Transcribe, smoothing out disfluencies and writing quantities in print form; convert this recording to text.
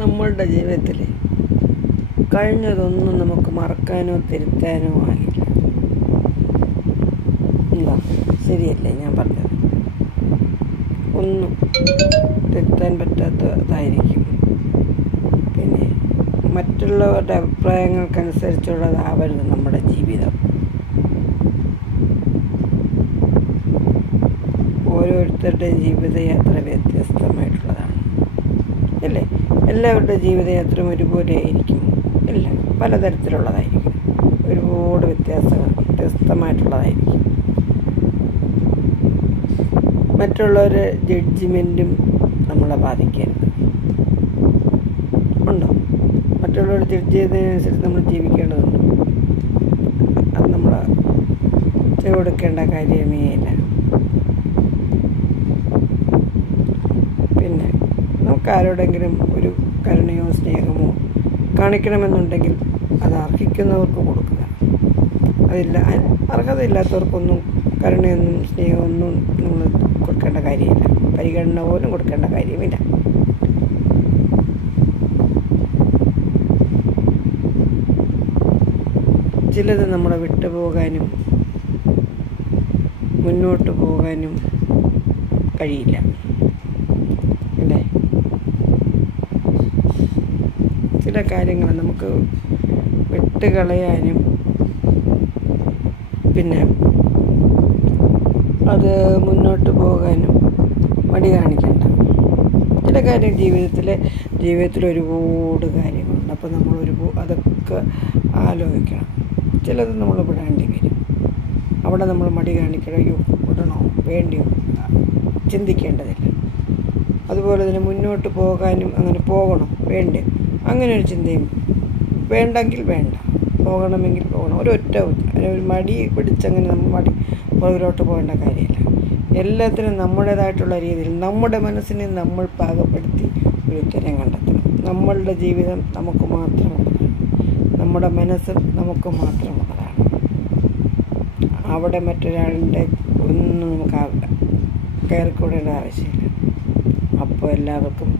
നമ്മളുടെ ജീവിതത്തിൽ കഴിഞ്ഞതൊന്നും നമുക്ക് മറക്കാനോ തിരുത്താനോ ആകില്ല. എന്താ ശരിയല്ലേ ഞാൻ പറഞ്ഞത്? ഒന്നും തിരുത്താൻ പറ്റാത്തതായിരിക്കും. പിന്നെ മറ്റുള്ളവരുടെ അഭിപ്രായങ്ങൾക്കനുസരിച്ചുള്ളതാവരുത് നമ്മുടെ ജീവിതം. ഓരോരുത്തരുടെയും ജീവിതയാത്ര വ്യത്യസ്തമായിട്ടുള്ളതാണ് അല്ലേ? എല്ലാവരുടെ ജീവിതയാത്രയും ഒരുപോലെ ആയിരിക്കും? ഇല്ല, പലതരത്തിലുള്ളതായിരിക്കും. ഒരുപാട് വ്യത്യസ്തമായിട്ടുള്ളതായിരിക്കും. മറ്റുള്ളവരുടെ ജഡ്ജിമെൻറ്റും നമ്മളെ ബാധിക്കരുത്. ഉണ്ടോ? മറ്റുള്ളവർ ജഡ്ജ് ചെയ്തതിനനുസരിച്ച് നമ്മൾ ജീവിക്കേണ്ടതുണ്ട്. അത് നമ്മൾ കൊടുക്കേണ്ട കാര്യമേ ഇല്ല. പിന്നെ നമുക്ക് ആരോടെങ്കിലും ഒരു കരുണയോ സ്നേഹമോ കാണിക്കണമെന്നുണ്ടെങ്കിൽ അത് അർഹിക്കുന്നവർക്ക് കൊടുക്കുക. അർഹതയില്ലാത്തവർക്കൊന്നും കരുണയൊന്നും സ്നേഹമൊന്നും നമ്മൾ കൊടുക്കേണ്ട കാര്യമില്ല. പരിഗണന പോലും കൊടുക്കേണ്ട കാര്യമില്ല. ചിലത് നമ്മളെ വിട്ടുപോകാനും മുന്നോട്ട് പോകാനും കഴിയില്ല അല്ലേ? ചില കാര്യങ്ങൾ നമുക്ക് വിട്ടുകളയാനും പിന്നെ അത് മുന്നോട്ട് പോകാനും മടി കാണിക്കണ്ട. ചില കാര്യം ജീവിതത്തിൽ ഒരുപാട് കാര്യങ്ങളുണ്ട്. അപ്പോൾ നമ്മൾ അതൊക്കെ ആലോചിക്കണം. ചിലത് നമ്മൾ വിടേണ്ടി വരും. അവിടെ നമ്മൾ മടി കാണിക്കണം. അയ്യോ വിടണോ വേണ്ടിയോ ചിന്തിക്കേണ്ടതില്ല. അതുപോലെ തന്നെ മുന്നോട്ട് പോകാനും അങ്ങനെ പോകണം വേണ്ടേ അങ്ങനെ ഒരു ചിന്തയും വേണ്ടെങ്കിൽ വേണ്ട, പോകണമെങ്കിൽ പോകണം. ഒരു മടി പിടിച്ചങ്ങനെ നമ്മൾ പുറകിലോട്ട് പോകേണ്ട കാര്യമില്ല. എല്ലാത്തിനും നമ്മുടേതായിട്ടുള്ള രീതിയിൽ നമ്മുടെ മനസ്സിനെ നമ്മൾ പാകപ്പെടുത്തി ഒരു ഉത്തരം കണ്ടെത്തണം. നമ്മളുടെ ജീവിതം നമുക്ക് മാത്രമുള്ളതാണ്. നമ്മുടെ മനസ്സ് നമുക്ക് മാത്രമുള്ളതാണ്. അവിടെ മറ്റൊരാളുടെ ഒന്നും നമുക്ക് കയറിക്കൂടേണ്ട ആവശ്യമില്ല. അപ്പോൾ എല്ലാവർക്കും